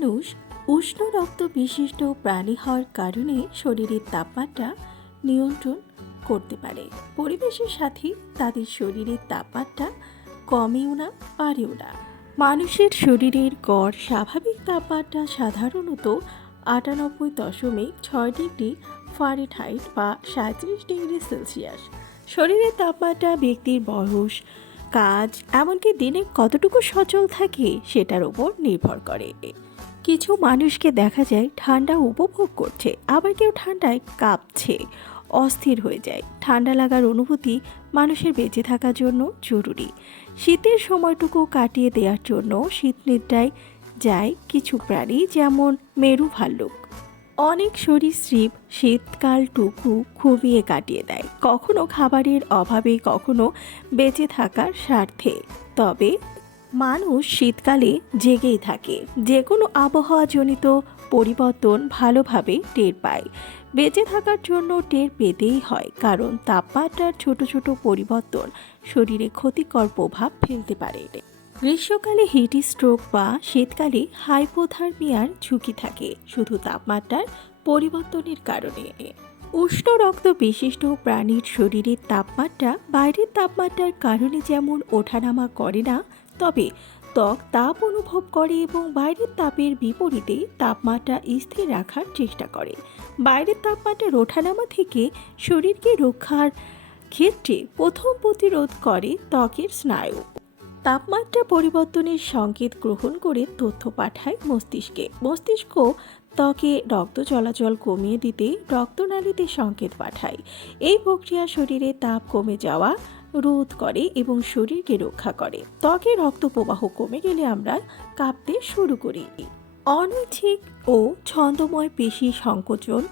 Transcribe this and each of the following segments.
মানুষ উষ্ণ রক্ত বিশিষ্ট প্রাণী হওয়ার কারণে শরীরের তাপমাত্রা নিয়ন্ত্রণ করতে পারে। পরিবেশের সাথে তাদের শরীরের তাপমাত্রা কমেও না, বাড়েও না। মানুষের শরীরের গড় স্বাভাবিক তাপমাত্রা সাধারণত আটানব্বই দশমিক ছয় ডিগ্রি ফারেনহাইট বা সাঁত্রিশ ডিগ্রি সেলসিয়াস। শরীরের তাপমাত্রা, ব্যক্তির বয়স, কাজ, এমনকি দিনে কতটুকু সচল থাকে সেটার উপর নির্ভর করে। কিছু মানুষকে দেখা যায় ঠান্ডা উপভোগ করছে, আবার কেউ ঠান্ডায় কাঁপছে, অস্থির হয়ে যায়। ঠান্ডা লাগার অনুভূতি মানুষের বেঁচে থাকার জন্য জরুরি। শীতের সময়টুকু কাটিয়ে দেওয়ার জন্য শীত নিদ্রায় যায় কিছু প্রাণী, যেমন মেরু ভাল্লুক। অনেক সরীসৃপ শীতকালটুকু ঘুমিয়ে কাটিয়ে দেয়। কখনো খাবারের অভাবে, কখনো বেঁচে থাকার স্বার্থে। তবে মানুষ শীতকালে জেগেই থাকে। যে কোনো আবহাওয়াজনিত পরিবর্তন ভালোভাবে টের পায়। বেঁচে থাকার জন্য টের পেতেই হয়, কারণ তাপমাত্রার ছোট ছোট পরিবর্তন শরীরে ক্ষতিকর প্রভাব ফেলতে পারে। গ্রীষ্মকালে হিট স্ট্রোক বা শীতকালে হাইপোথার্মিয়ার ঝুঁকি থাকে, শুধু তাপমাত্রার পরিবর্তনের কারণে। উষ্ণ রক্ত বিশিষ্ট প্রাণীর শরীরের তাপমাত্রা বাইরের তাপমাত্রার কারণে যেমন ওঠানামা করে না তবে ত্বক তাপ অনুভব করে এবং বাইরের তাপের বিপরীতে তাপমাত্রা স্থির রাখার চেষ্টা করে। বাইরের তাপমাত্রার ওঠানামা থেকে শরীরকে রক্ষার ক্ষেত্রে প্রথম প্রতিরোধ করে ত্বকের স্নায়ু। তাপমাত্রা পরিবর্তনের সংকেত গ্রহণ করে তথ্য পাঠায় মস্তিষ্কে। মস্তিষ্ক ত্বকে রক্ত চলাচল কমিয়ে দিতে রক্তনালীতে সংকেত পাঠায়। এই প্রক্রিয়া শরীরে তাপ কমে যাওয়া রোধ করে এবং শরীরকে রক্ষা করে। ত্বকে রক্ত প্রবাহ কমে গেলে আমরা কাঁপতে শুরু করি। অনৈচ্ছিক ও ছন্দময় পেশি সংকোচন,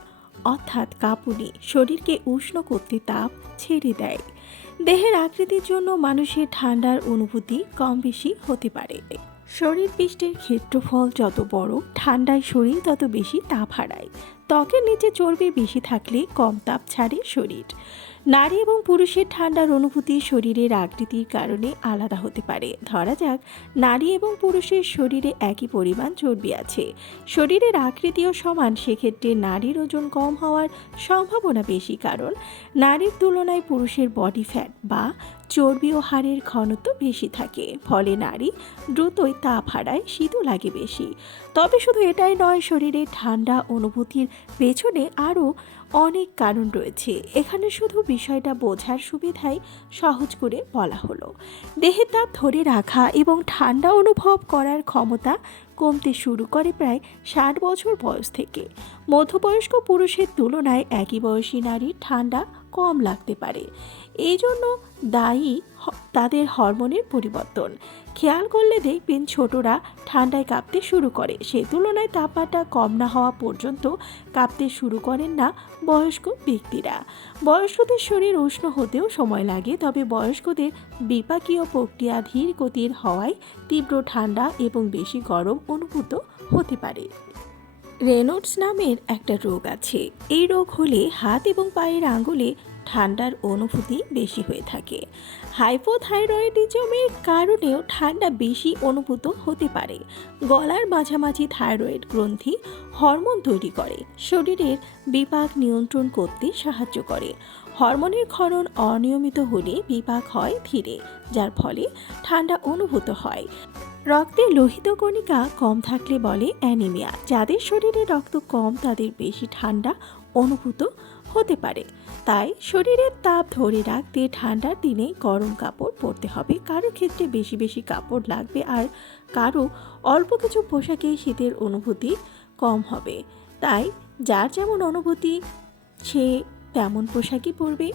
অর্থাৎ কাঁপুনি, শরীরকে উষ্ণ করতে তাপ ছেড়ে দেয়। দেহের আকৃতির জন্য মানুষের ঠান্ডার অনুভূতি কম বেশি হতে পারে। শরীর পৃষ্ঠের ক্ষেত্রফল যত বড়, ঠান্ডায় শরীর তত বেশি তাপ হারায়। ত্বকের নিচে চর্বি বেশি থাকলে কম তাপ ছাড়ে শরীর। নারী এবং পুরুষের ঠান্ডার অনুভূতি শরীরের আকৃতির কারণে আলাদা হতে পারে। ধরা যাক, নারী এবং পুরুষের শরীরে একই পরিমাণ চর্বি আছে। শরীরের আকৃতিও সমান, সেক্ষেত্রে নারীর ওজন কম হওয়ার সম্ভাবনা বেশি কারণ নারীর তুলনায় পুরুষের বডি ফ্যাট বা চর্বি ও হাড়ের ঘনত্ব বেশি থাকে। ফলে নারী দ্রুতই তাপ হারায়, শীতও লাগে বেশি। তবে শুধু এটাই নয়, শরীরে ঠান্ডা অনুভূতির পেছনে আরও অনেক কারণ রয়েছে। এখানে শুধু বিষয়টা বোঝার সুবিধাই সহজ করে বলা হলো। দেহে তাপ ধরে রাখা এবং ঠান্ডা অনুভব করার ক্ষমতা কমতে শুরু করে প্রায় ষাট বছর বয়স থেকে। মধ্যবয়স্ক পুরুষের তুলনায় একই বয়সী নারীর ঠান্ডা কম লাগতে পারে। এই জন্য দায়ী তাদের হরমোনের পরিবর্তন। খেয়াল করলে দেখবেন ছোটরা ঠান্ডায় কাঁপতে শুরু করে। সে তুলনায় তাপমাত্রা কম না হওয়া পর্যন্ত কাঁপতে শুরু করেন না বয়স্ক ব্যক্তিরা। বয়স্কদের শরীর উষ্ণ হতেও সময় লাগে, তবে বয়স্কদের বিপাকীয় প্রক্রিয়া ধীর গতির হওয়ায় তীব্র ঠান্ডা এবং বেশি গরম অনুভূত হতে পারে। রেনল্ডস নামের একটা রোগ আছে। এই রোগ হলে হাত এবং পায়ের আঙ্গুলে ঠান্ডার অনুভূতি বেশি হয়ে থাকে। হাইপোথাইরয়েডিজমের কারণেও ঠান্ডা বেশি অনুভূত হতে পারে। গলার মাঝামাঝি থাইরয়েড গ্রন্থি হরমোন তৈরি করে, শরীরের বিপাক নিয়ন্ত্রণ করতে সাহায্য করে। হরমোনের ক্ষরণ অনিয়মিত হলে বিপাক হয় ধীরে, যার ফলে ঠান্ডা অনুভূত হয়। রক্তে লোহিত কণিকা কম থাকলে বলে অ্যানিমিয়া, যাদের শরীরে রক্ত কম, তাদের বেশি ঠান্ডা অনুভূত হতে পারে। তাই শরীরের তাপ ধরে রাখতে ঠান্ডার দিনে গরম কাপড় পরতে হবে। কারও ক্ষেত্রে বেশি বেশি কাপড় লাগবে আর কারও অল্প কিছু পোশাকে শীতের অনুভূতি কম হবে। তাই যার যেমন অনুভূতি, সে তেমন পোশাকই পরবে।